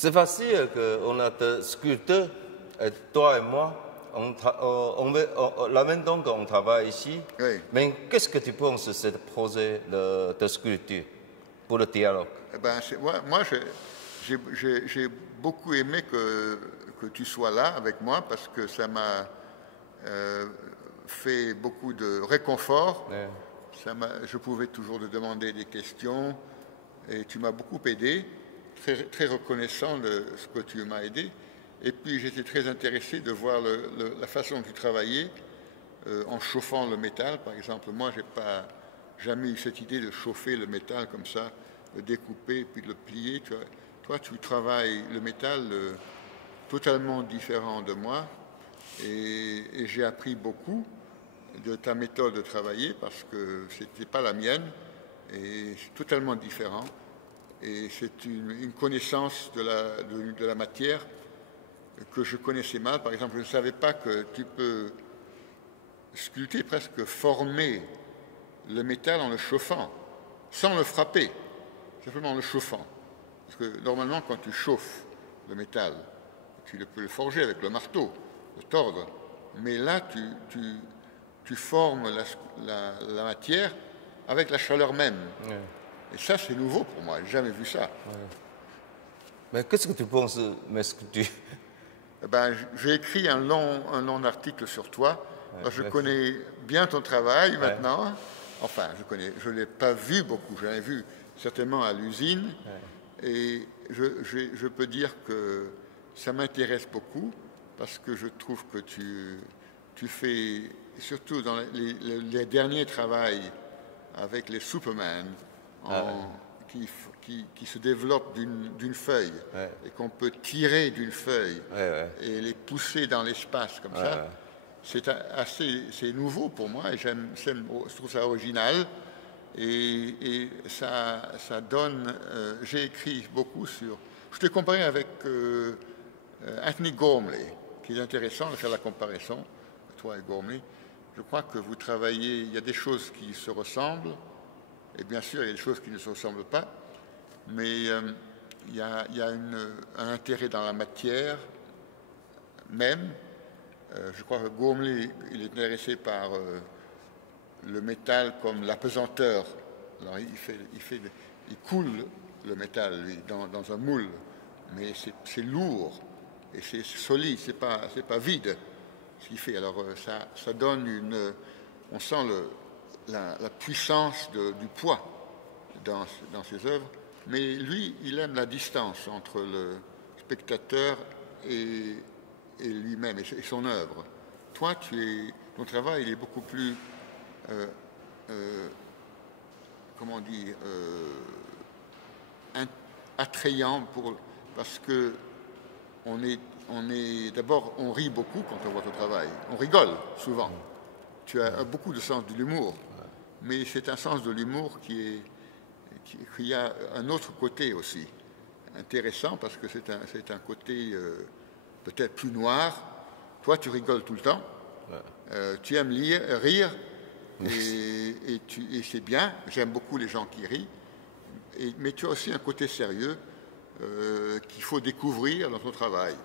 C'est facile qu'on a des sculpteurs, toi et moi, la même temps qu'on travaille ici. Oui. Mais qu'est-ce que tu penses de ce projet de sculpture pour le dialogue? Eh ben, moi j'ai beaucoup aimé que tu sois là avec moi parce que ça m'a fait beaucoup de réconfort. Ouais. Je pouvais toujours te demander des questions et tu m'as beaucoup aidé. Très, très reconnaissant de ce que tu m'as aidé. Et puis j'étais très intéressé de voir la façon dont tu travaillais en chauffant le métal. Par exemple, moi, j'ai pas jamais eu cette idée de chauffer le métal comme ça, le découper puis de le plier. Toi, tu travailles le métal totalement différent de moi. Et j'ai appris beaucoup de ta méthode de travailler parce que ce n'était pas la mienne et c'est totalement différent. Et c'est une connaissance de la matière que je connaissais mal. Par exemple, je ne savais pas que tu peux sculpter, presque former le métal en le chauffant, sans le frapper, simplement en le chauffant. Parce que normalement, quand tu chauffes le métal, tu peux le forger avec le marteau, le tordre. Mais là, tu formes la matière avec la chaleur même. Ouais. Et ça, c'est nouveau pour moi. Je n'ai jamais vu ça. Ouais. Mais qu'est-ce que tu penses de mes sculptures? Ben, j'ai écrit un long article sur toi. Ouais, je connais bien ton travail maintenant. Ouais. Enfin, je ne l'ai pas vu beaucoup. J'en ai vu certainement à l'usine. Ouais. Et je peux dire que ça m'intéresse beaucoup parce que je trouve que tu fais, surtout dans les derniers travaux avec les Superman, qui se développent d'une feuille et qu'on peut tirer d'une feuille et les pousser dans l'espace comme ça. C'est nouveau pour moi et je trouve ça original et ça donne. J'ai écrit beaucoup sur. Je t'ai comparé avec Anthony Gormley, qui est intéressant de faire la comparaison, toi et Gormley. Je crois que vous travaillez. Il y a des choses qui se ressemblent. Et bien sûr, il y a des choses qui ne se ressemblent pas, mais il y a un intérêt dans la matière même. Je crois que Gormley, il est intéressé par le métal comme l'apesanteur. Alors, il coule le métal, lui, dans un moule, mais c'est lourd et c'est solide, c'est pas vide ce qu'il fait. Alors, ça donne on sent la puissance du poids dans ses œuvres, mais lui, il aime la distance entre le spectateur et lui-même et son œuvre. Toi, ton travail, il est beaucoup plus, comment dire, attrayant parce que d'abord, on rit beaucoup quand on voit ton travail. On rigole souvent. Tu as beaucoup de sens de l'humour, mais c'est un sens de l'humour qui a un autre côté aussi intéressant parce que c'est un côté peut-être plus noir. Toi, tu rigoles tout le temps. Tu aimes rire et c'est bien. J'aime beaucoup les gens qui rient. Mais tu as aussi un côté sérieux qu'il faut découvrir dans ton travail.